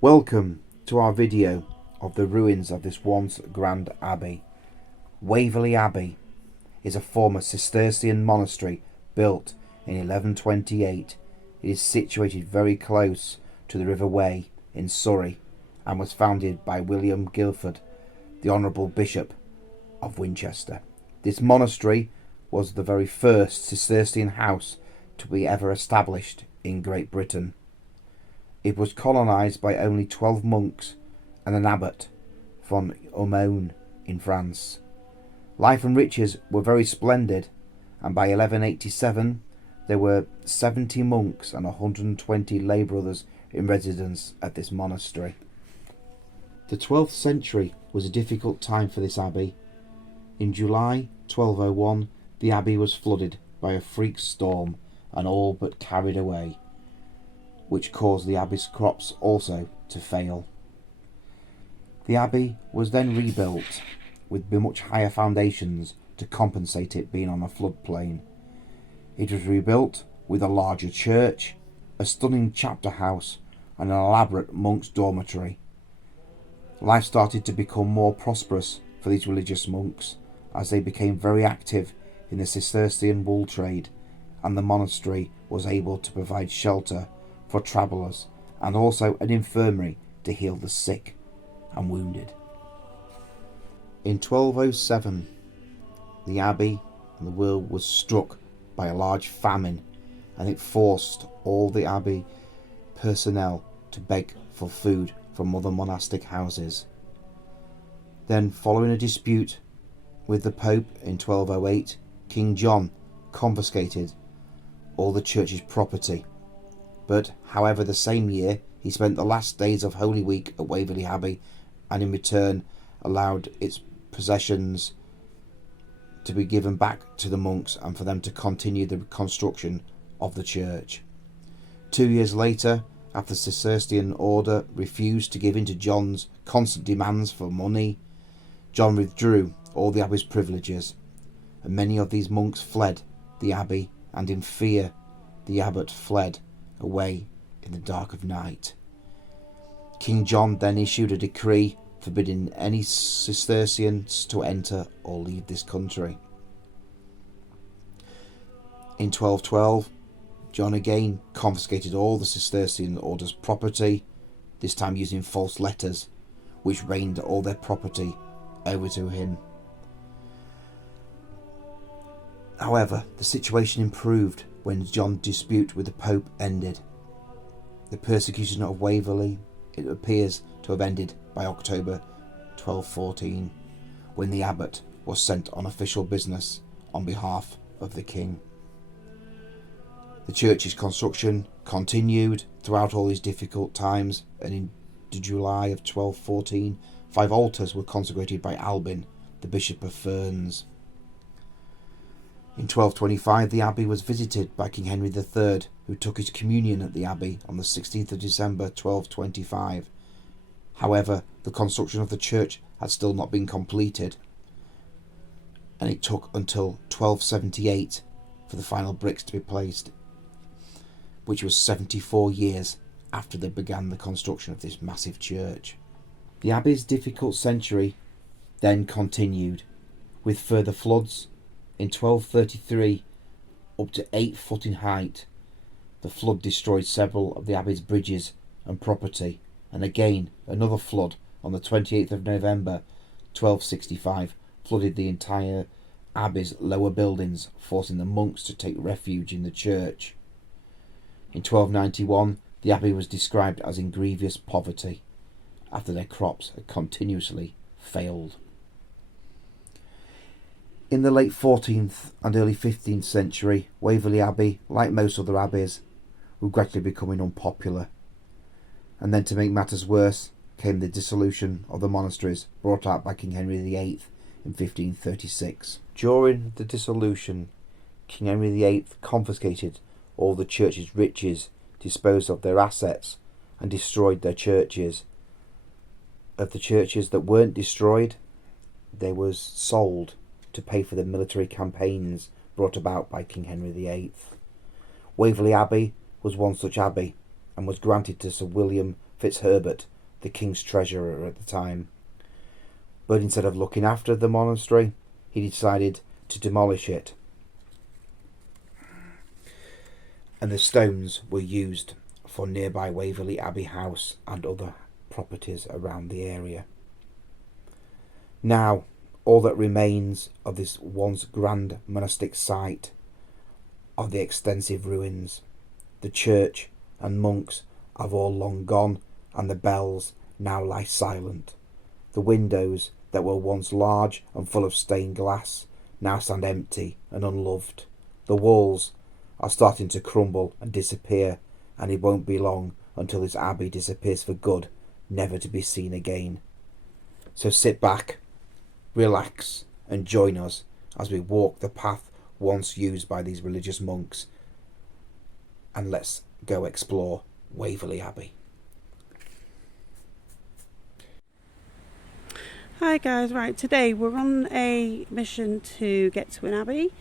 Welcome to our video of the ruins of this once grand abbey. Waverley Abbey is a former Cistercian monastery built in 1128. It is situated very close to the River Wey in Surrey and was founded by William Guildford, the Honourable Bishop of Winchester. This monastery was the very first Cistercian house to be ever established in Great Britain. It was colonised by only 12 monks and an abbot from Aumône in France. Life and riches were very splendid, and by 1187 there were 70 monks and 120 lay brothers in residence at this monastery. The 12th century was a difficult time for this abbey. In July 1201 the abbey was flooded by a freak storm and all but carried away, which caused the abbey's crops also to fail. The abbey was then rebuilt with much higher foundations to compensate it being on a floodplain. It was rebuilt with a larger church, a stunning chapter house and an elaborate monk's dormitory. Life started to become more prosperous for these religious monks as they became very active in the Cistercian wool trade, and the monastery was able to provide shelter for travellers and also an infirmary to heal the sick and wounded. In 1207 the abbey and the world was struck by a large famine, and it forced all the abbey personnel to beg for food from other monastic houses. Then, following a dispute with the Pope in 1208, King John confiscated all the church's property. But, however, the same year he spent the last days of Holy Week at Waverley Abbey, and in return allowed its possessions to be given back to the monks and for them to continue the construction of the church. 2 years later, after the Cistercian order refused to give in to John's constant demands for money, John withdrew all the abbey's privileges, and many of these monks fled the abbey, and in fear the abbot fled away in the dark of night. King John then issued a decree forbidding any Cistercians to enter or leave this country. In 1212, John again confiscated all the Cistercian order's property, this time using false letters, which reigned all their property over to him. However, the situation improved when John's dispute with the Pope ended. The persecution of Waverley, it appears to have ended by October 1214, when the abbot was sent on official business on behalf of the king. The church's construction continued throughout all these difficult times, and in July of 1214, 5 altars were consecrated by Albin, the Bishop of Ferns. In 1225 the abbey was visited by King Henry III, who took his communion at the abbey on the 16th of December 1225. However, the construction of the church had still not been completed, and it took until 1278 for the final bricks to be placed, which was 74 years after they began the construction of this massive church. The abbey's difficult century then continued, with further floods. In 1233, up to 8 foot in height, the flood destroyed several of the abbey's bridges and property, and again another flood on the 28th of November 1265 flooded the entire abbey's lower buildings, forcing the monks to take refuge in the church. In 1291 the abbey was described as in grievous poverty after their crops had continuously failed. In the late 14th and early 15th century, Waverley Abbey, like most other abbeys, were gradually becoming unpopular. And then, to make matters worse, came the dissolution of the monasteries brought out by King Henry VIII in 1536. During the dissolution, King Henry VIII confiscated all the church's riches, disposed of their assets, and destroyed their churches. Of the churches that weren't destroyed, they were sold to pay for the military campaigns brought about by King Henry VIII. Waverley Abbey was one such abbey, and was granted to Sir William Fitzherbert, the king's treasurer at the time. But instead of looking after the monastery, he decided to demolish it. And the stones were used for nearby Waverley Abbey house and other properties around the area. Now, all that remains of this once grand monastic site are the extensive ruins. The church and monks have all long gone, and the bells now lie silent. The windows that were once large and full of stained glass now stand empty and unloved. The walls are starting to crumble and disappear, and it won't be long until this abbey disappears for good, never to be seen again. So sit back, relax, and join us as we walk the path once used by these religious monks, and let's go explore Waverley Abbey. Hi guys, right, today we're on a mission to get to an abbey.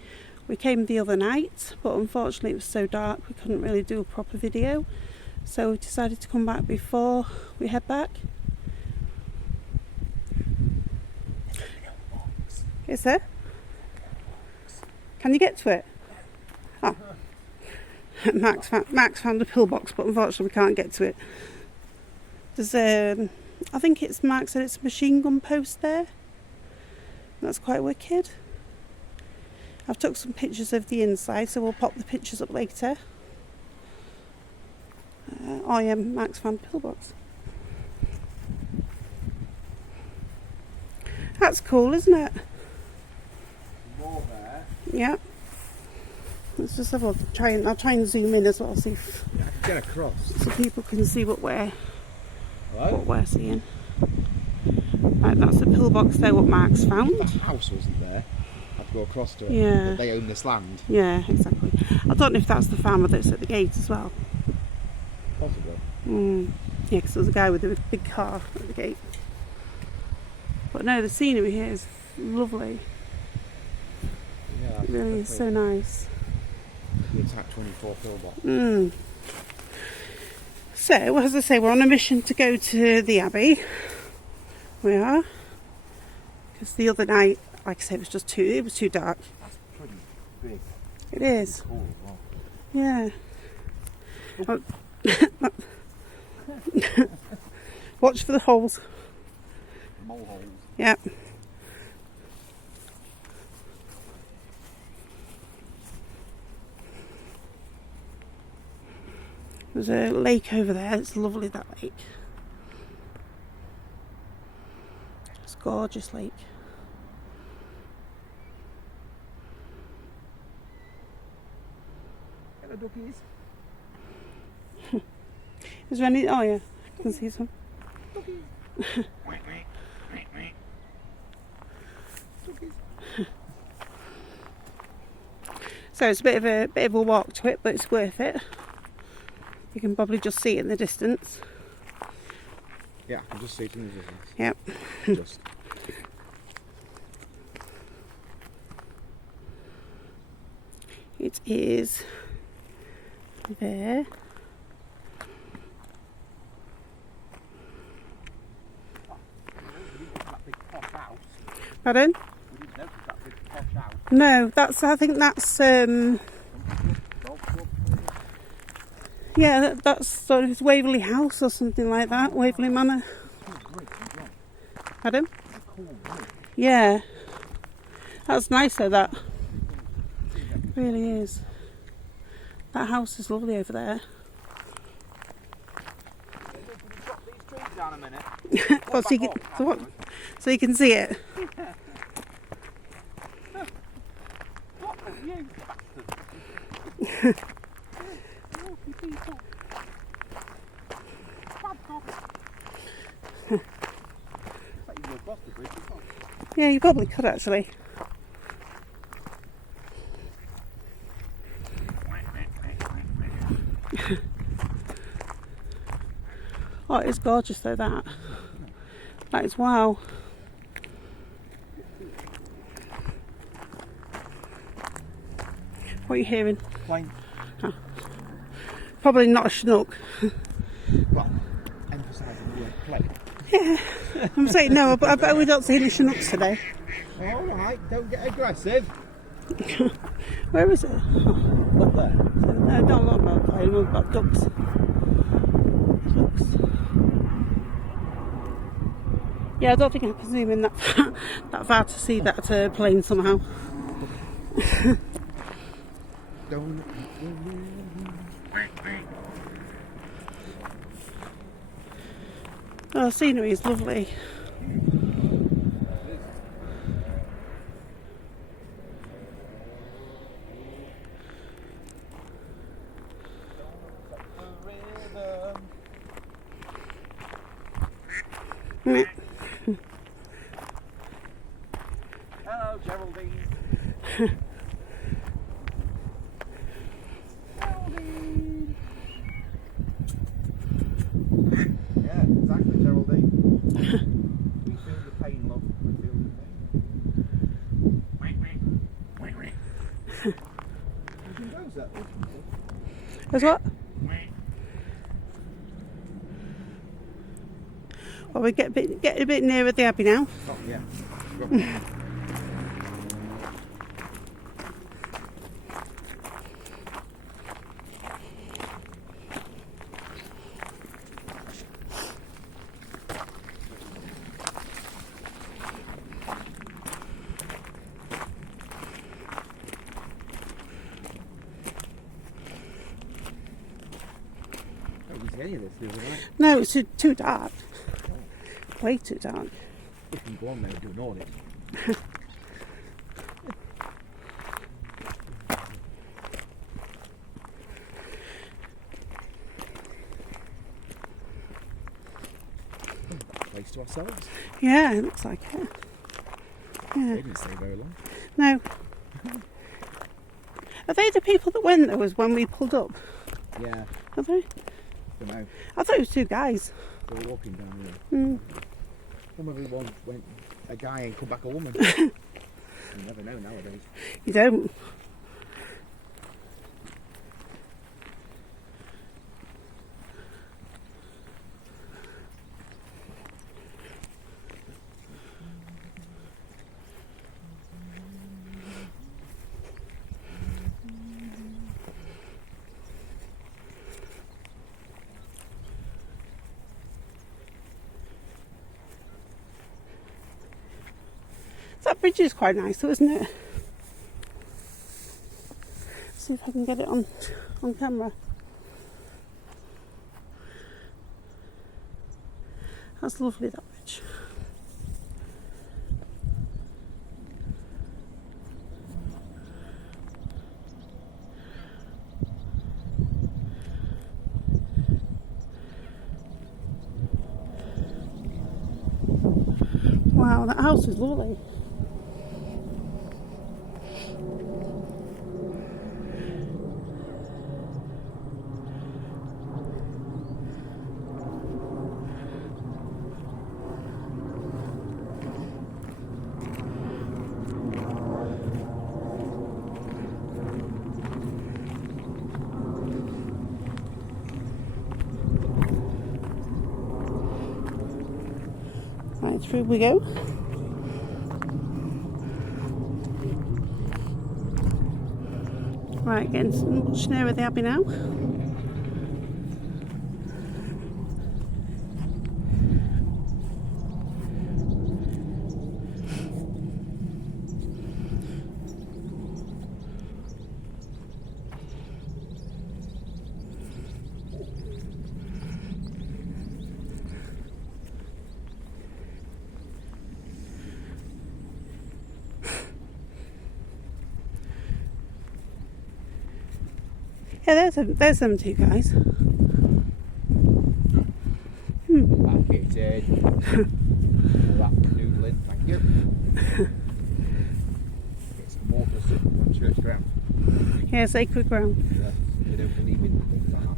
We came the other night, but unfortunately it was so dark we couldn't really do a proper video, so we decided to come back before we head back. Is there? Can you get to it? Oh. Max found a pillbox, but unfortunately we can't get to it. There's I think it's Mark said it's a machine gun post there. That's quite wicked. I've took some pictures of the inside, so we'll pop the pictures up later. Oh yeah, Max found a pillbox. That's cool, isn't it? More there. Yeah. Let's just have a look. I'll try and zoom in as well, see if I can get across. so people can see what we're seeing. Right, that's the pillbox there, what Mark's found. The house wasn't there. I'd go across to it. Yeah. But they own this land. Yeah, exactly. I don't know if that's the farmer that's at the gate as well. Possibly. Yeah, because there was a guy with a big car at the gate. But no, the scenery here is lovely. Yeah. It really is so nice. The Attack 24 pillbox. So, as I say, we're on a mission to go to the Abbey. We are. Because the other night, like I said, it was too dark. That's pretty big. It is. Cool as well. Yeah. Watch for the holes. Mole holes. Yep. There's a lake over there. It's lovely, that lake. It's a gorgeous lake. Hello, duckies. Is there any? Oh yeah, I can see some. Duckies. Duckies. So it's a bit of a walk to it, but it's worth it. You can probably just see it in the distance. Yeah, I can just see it in the distance. Yep. Just. It is there. Pardon? No, I think that's yeah, that's sort of Waverley House or something like that, Waverley Manor. Pardon? Yeah. That's nice though, that. It really is. That house is lovely over there. Drop these trees down a minute. Well, so you can see it. What are you, Yeah, you probably could actually. Oh, it's gorgeous though, that. That is wow. What are you hearing? Plane. Oh. Probably not a snook. Well, emphasis Yeah. I'm saying no, but I bet we don't see any Chinooks today. All right, don't get aggressive. Where is it? Up there. No, not about playing, we've got ducks. Ducks. Yeah, I don't think I can zoom in that far to see that plane somehow. Don't. Oh, the scenery is lovely. Hello, Geraldine. Geraldine. Yeah, exactly, Geraldine. We feel the pain, love. We feel the pain. How's that? As what? Well, we get a bit nearer the Abbey now. Oh, yeah. I didn't see any of this the other night. No, it's too dark. Way too dark. You can go on there and do an audit. Place to ourselves. Yeah, it looks like it. Yeah. They didn't stay very long. No. Are they the people that went there was when we pulled up? Yeah, Are they? don't know. I thought it was two guys. They were walking down here. Mm. Some of them went a guy and come back a woman. You never know nowadays. You don't. That bridge is quite nice though, isn't it? See if I can get it on camera. That's lovely, that bridge. Wow, that house is lovely. Right, through we go. Right, getting much nearer the Abbey now. Yeah, there's them two guys. Vacated. That noodling, thank you. Get some water on church ground. Yeah, sacred ground. Yeah, they don't believe in things like that.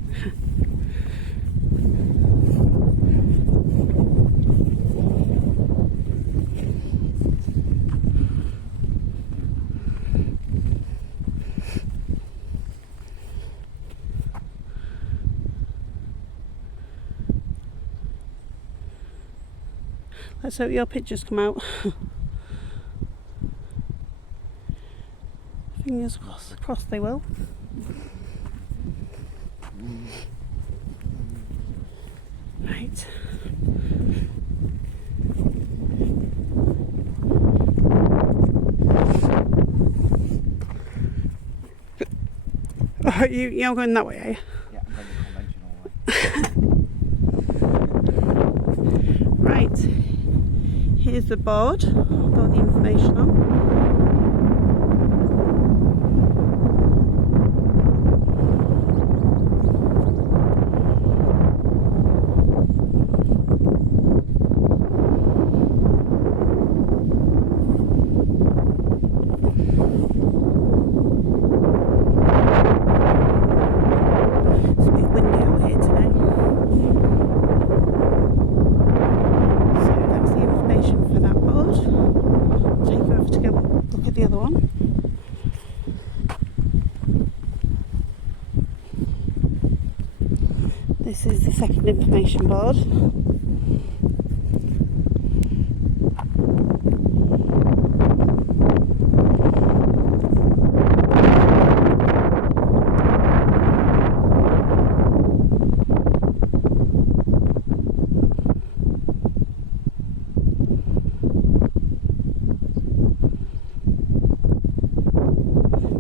Let's hope your pictures come out. Fingers crossed they will. Right. Oh, you're going that way, are you? Yeah, I'm going the conventional way. Right. Here's the board with all the information on. The other one. This is the second information board.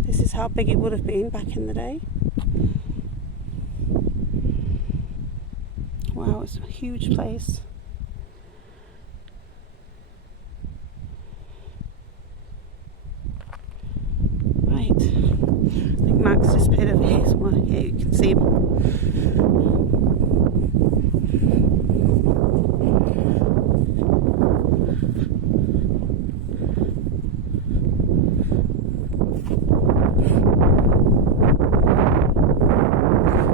This is how big it would have been back in the day. Wow, it's a huge place. Right. I think Max just appeared over here somewhere. Yeah, you can see him.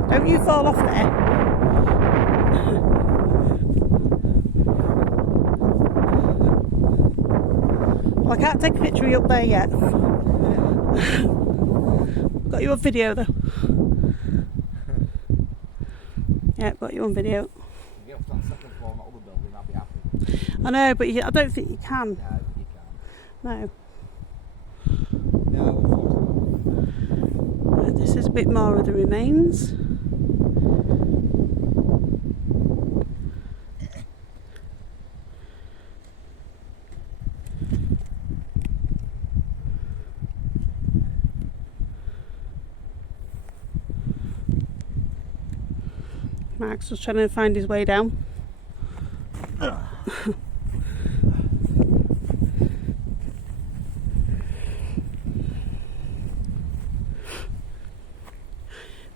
Don't you fall off there. Well, I can't take a picture of you up there yet. Got you on video though. Yeah, got you on video. You get up to that second floor, not other building, I'll be happy. I know, but I don't think you can. No, you can't. No. No, unfortunately. This is a bit more of the remains. Max was trying to find his way down.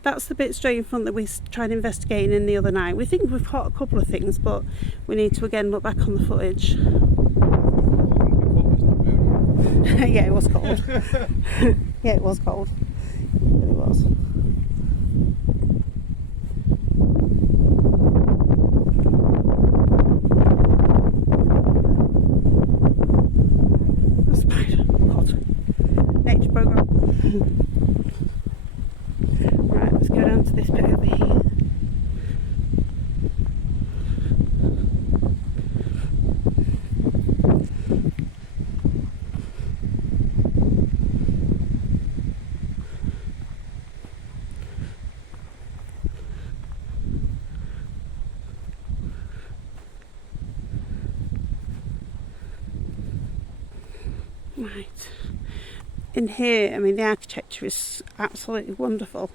That's the bit straight in front that we tried investigating in the other night. We think we've caught a couple of things, but we need to again look back on the footage. Yeah, it was cold. Yeah, it was cold. It really was. A spider. God. Nature program. Right, let's go down to this bit over here. Right. In here, I mean, the architecture is absolutely wonderful.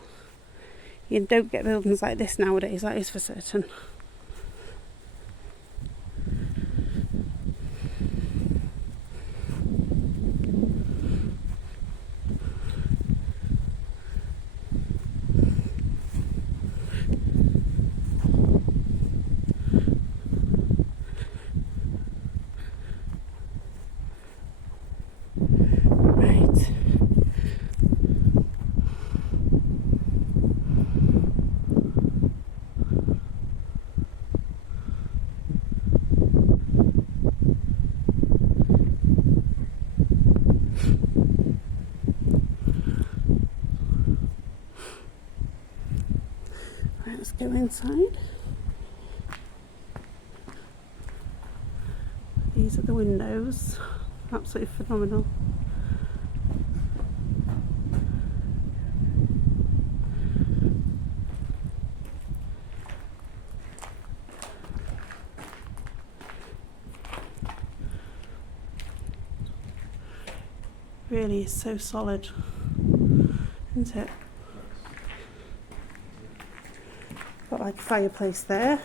You don't get buildings like this nowadays, that is for certain. Right. Right, let's go inside. These are the windows, absolutely phenomenal. Really is so solid, isn't it? Got like a fireplace there.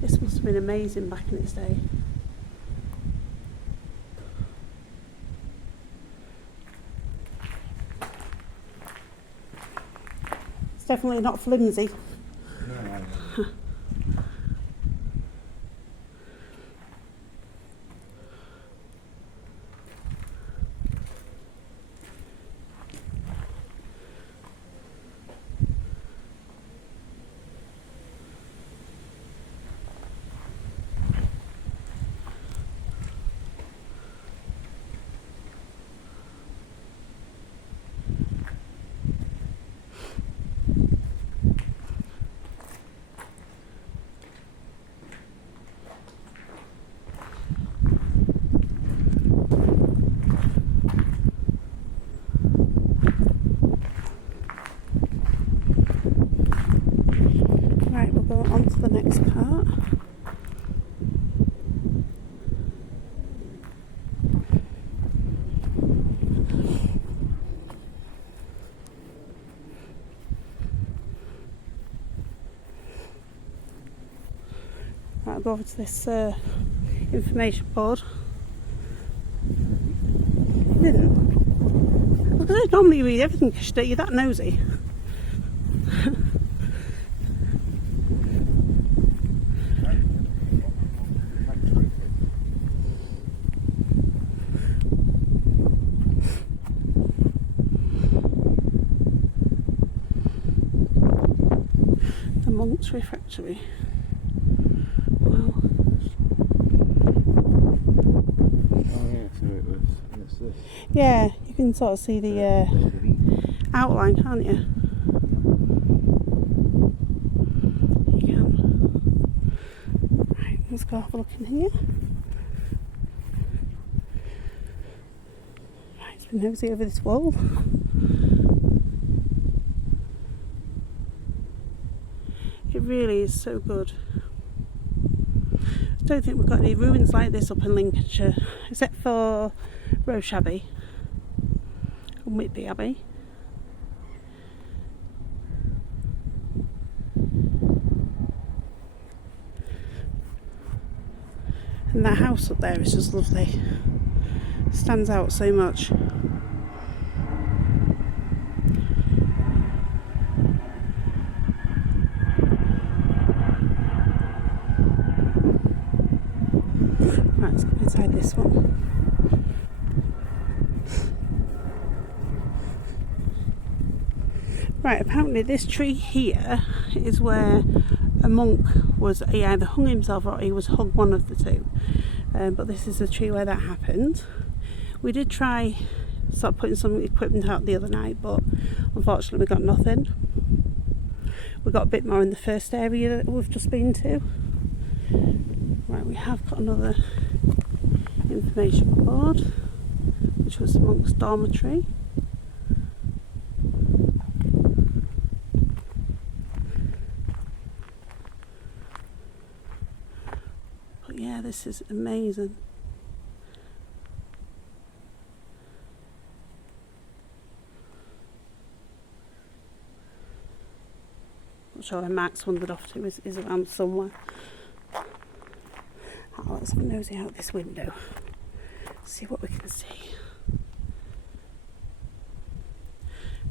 This must have been amazing back in its day. It's definitely not flimsy. No. Right, we'll go on to the next part. Right, I'll go over to this information board. You didn't? Because I normally read everything, you're that nosy. The Monk's Refectory. Wow. Oh yeah, so it was. It's this. Yeah, you can sort of see the outline, can't you? You can. Right, let's go have a look in here. Right, it's been nosy over this wall. It really is so good. I don't think we've got any ruins like this up in Lincolnshire, except for Waverley Abbey and Whitby Abbey. And that house up there is just lovely. Stands out so much. Right, let's go inside this one. Right, apparently this tree here is where a monk was, he either hung himself or he was hung, one of the two. But this is the tree where that happened. We did try start putting some equipment out the other night, but unfortunately we got nothing. We got a bit more in the first area that we've just been to. Right, we have got another information board, which was the monk's dormitory. But yeah, this is amazing. Not sure where Max wandered off to, is around somewhere. Oh, let's have a nosy out this window. See what we can see.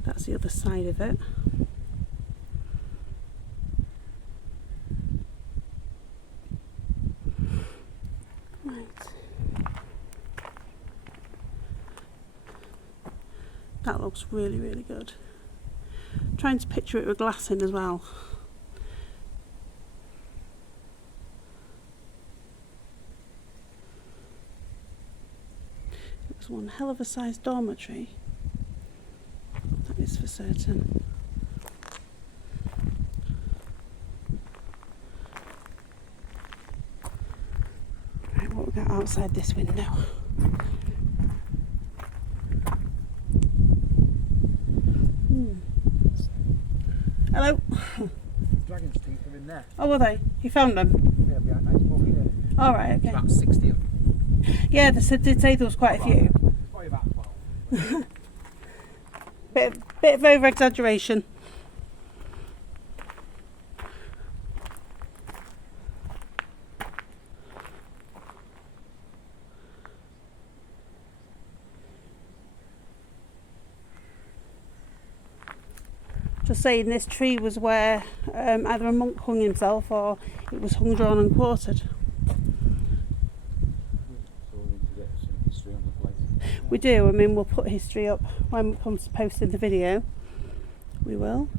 That's the other side of it. Right. That looks really, really good. Trying to picture it with glass in as well. It's one hell of a sized dormitory. That is for certain. Right, what we got outside this window? Hello. Dragon's teeth are in there. Oh, were they? You found them? Yeah, behind that book here. All right, okay. About 60 of them. Yeah, they did say there was quite a few. Probably about 12. Bit of over exaggeration. Just saying, this tree was where either a monk hung himself or it was hung, drawn and quartered. So we need to get some history on the place. We do. I mean, we'll put history up when it comes to posting the video. We will.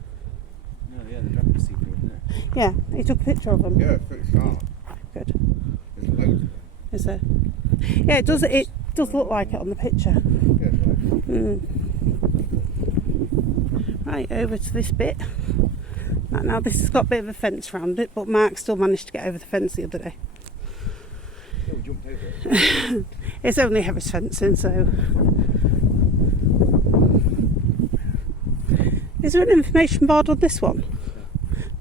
No, yeah, the dragon's teeth are in there. Yeah, he took a picture of them. Yeah, pretty sharp. Good. There's loads of them. Is there? Yeah, it does. It does look like it on the picture. Yeah, Right, over to this bit. Now this has got a bit of a fence around it, but Mark still managed to get over the fence the other day. yeah, we jumped over it. It's only Harris fencing, so. Is there an information board on this one?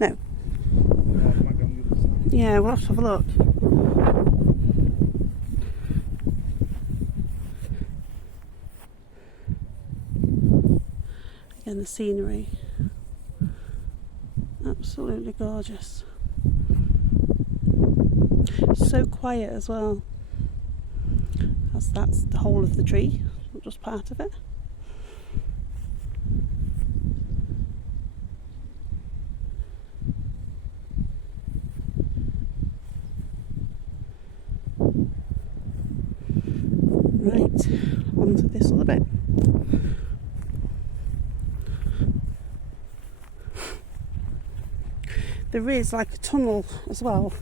No. It might be on the other side. Yeah, we'll have to have a look. Again, the scenery. Absolutely gorgeous. So quiet as well. That's the whole of the tree, not just part of it. Right, onto this other bit. There is like a tunnel as well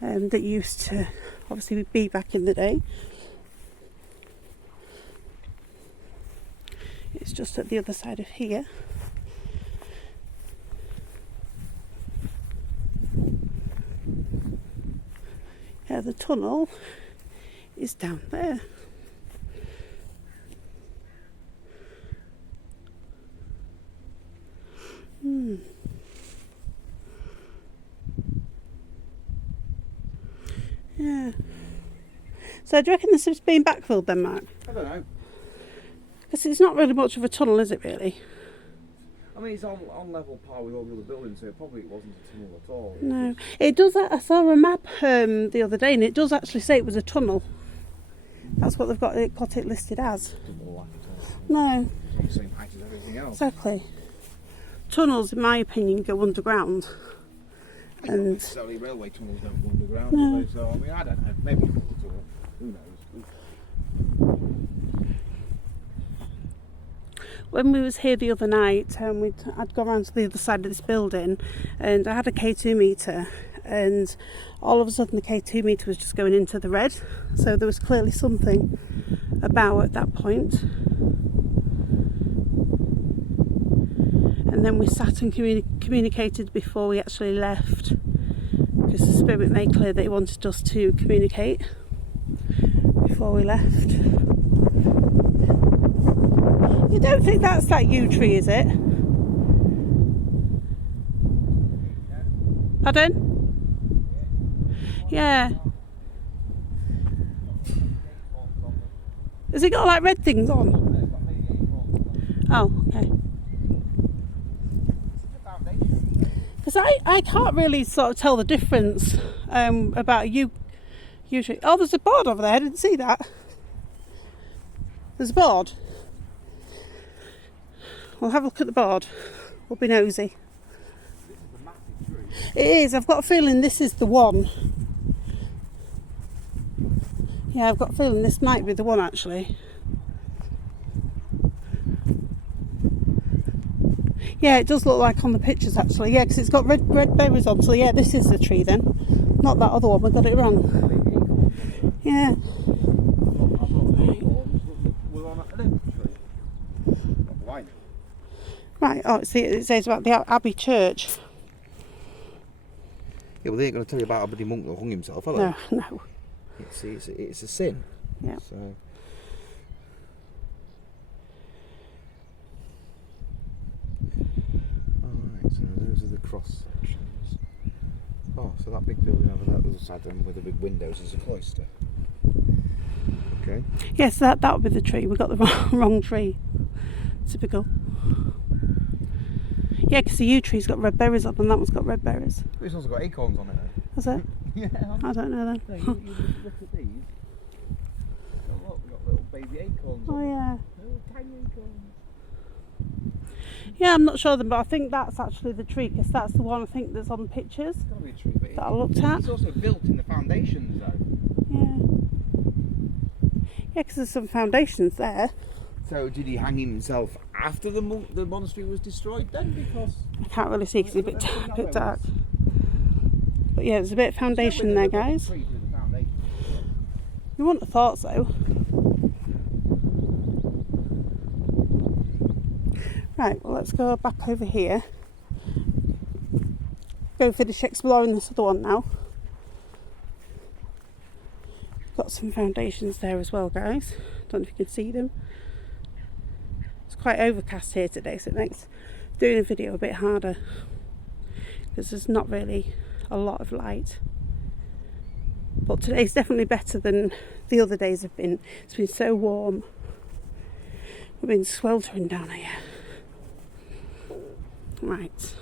that used to obviously be back in the day. It's just at the other side of here. Yeah, the tunnel is down there. Yeah. So do you reckon this is being backfilled then, Mark? I don't know. Because it's not really much of a tunnel, is it really? I mean, it's on level par with all the other buildings, so it probably wasn't a tunnel at all. No. It does. I saw a map the other day, and it does actually say it was a tunnel. That's what they've got it listed as. It doesn't look like a tunnel. No. It's on the same height as everything else. Exactly. Tunnels, in my opinion, go underground. I don't And necessarily railway tunnels don't go underground, No. do they? So, I mean, I don't know. Maybe it was a tunnel. Who knows? when we was here the other night, I'd gone around to the other side of this building, and I had a K2 meter, and all of a sudden the K2 meter was just going into the red. So there was clearly something about at that point. And then we sat and communicated before we actually left, because the Spirit made clear that he wanted us to communicate before we left. You don't think that's that yew tree, is it? Pardon? Yeah. Has it got like red things on? Oh, okay. Because I can't really sort of tell the difference about a yew tree. Oh, there's a board over there. I didn't see that. There's a board. We'll have a look at the board. We'll be nosy. This is a massive tree. It is. I've got a feeling this is the one. Yeah, I've got a feeling this might be the one actually. Yeah, it does look like on the pictures actually. Yeah, because it's got red berries on. So yeah, this is the tree then. Not that other one. We got it wrong. Yeah. I thought Right, oh, see, it says about the Abbey Church. Yeah, well, they ain't going to tell you about a bloody monk that hung himself, are they? No, no. It's a sin. Yeah. So. Alright, so those are the cross sections. Oh, so that big building over that other side then with the big windows is a cloister. Okay. Yes, that would be the tree. We got the wrong tree. Typical. Yeah, because the yew tree's got red berries on and that one's got red berries. This one's got acorns on it though. Has it? Yeah. I don't know then. No, you look at these. Oh, look, we've got little baby acorns Oh on yeah. them. Little tiny acorns. Yeah, I'm not sure then, but I think that's actually the tree because that's the one I think that's on pictures It's got to be a tree, but that I looked at. it's also built in the foundations though. Yeah. Yeah, because there's some foundations there. So did he hang himself after the monastery was destroyed then? Because I can't really see because it's a bit dark. But yeah, there's a bit of foundation there, guys. You wouldn't have thought so. Right, well let's go back over here. Go finish exploring this other one now. Got some foundations there as well, guys. Don't know if you can see them. It's quite overcast here today, so it makes doing a video a bit harder because there's not really a lot of light. But today's definitely better than the other days have been. It's been so warm. We've been sweltering down here. Right.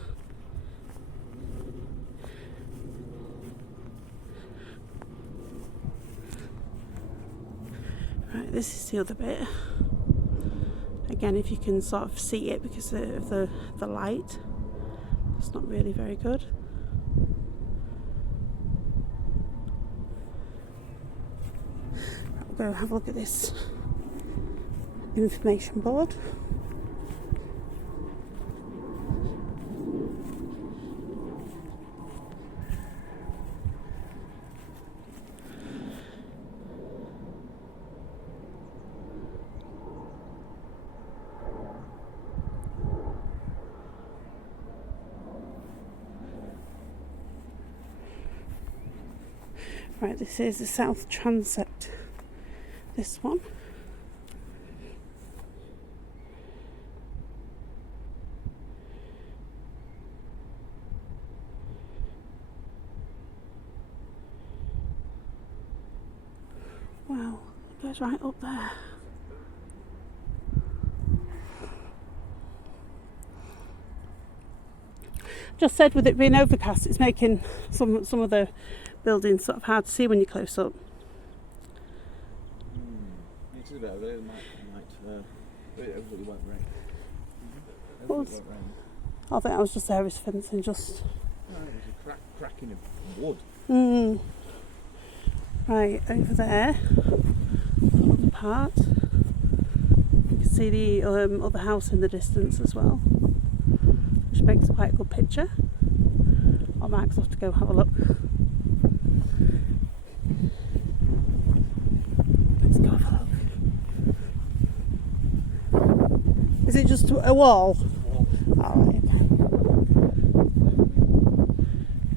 Right, this is the other bit. Again, if you can sort of see it because of the light, it's not really very good. We'll go have a look at this information board. Right, this is the south transept. This one. Wow, it goes right up there. Just said with it being overcast, it's making some of the buildings sort of hard to see when you're close up. It's a bit over there, hopefully it won't rain. What was- I think I was just there as fencing, just. No, it was a cracking of wood. Right, over there, the part. You can see the other house in the distance as well, which makes quite a good picture. I might have to go have a look. Let's go have a look. Is it just a wall? Alright.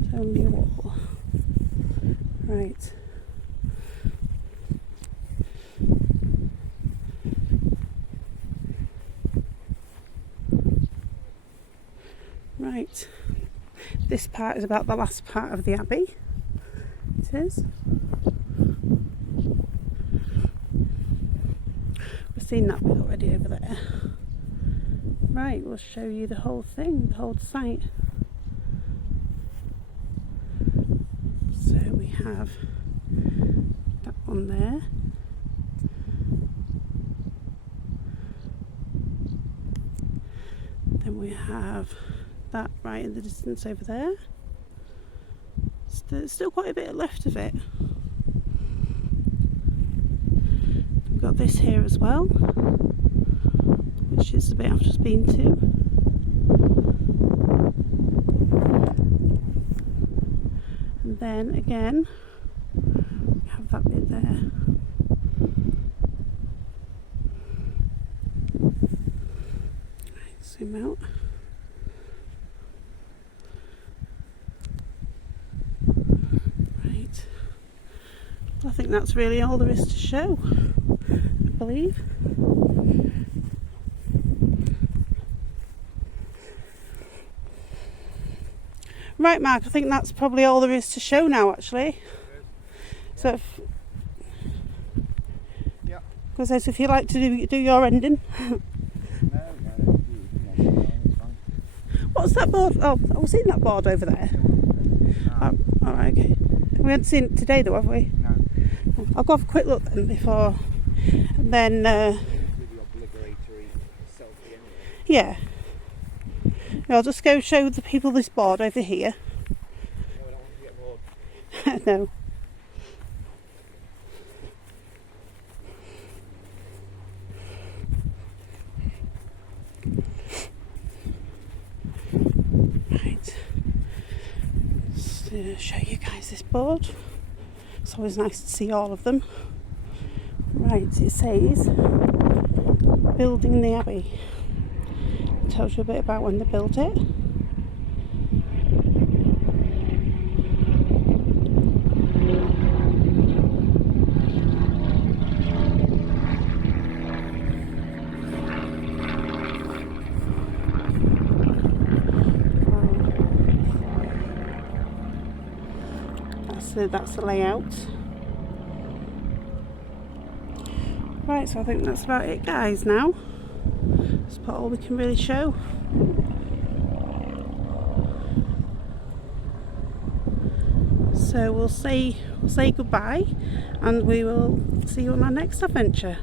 It's only a wall. Right. Right. This part is about the last part of the abbey. It is. We've seen that bit already over there. Right, we'll show you the whole thing, the whole site. So we have that one there. Then we have that right in the distance over there. There's still quite a bit left of it. We've got this here as well, which is the bit I've just been to. And then again, we have that bit there. Right, so him out. Right. I think that's really all there is to show, I believe. Right, Mark, I think that's probably all there is to show now, actually. So, if you'd like to do your ending. What's that board? Oh, I've seen that board over there. Oh, alright, okay. We haven't seen it today though, have we? No. I'll go have a quick look then before, and then yeah. I'll just go show the people this board over here. No, I don't want to get bored. No. Right. Just show you guys this board. It's always nice to see all of them. Right, it says building the Abbey. It tells you a bit about when they built it. That's the layout. Right, so I think that's about it, guys. Now that's about all we can really show. So we'll say goodbye, and we will see you on our next adventure.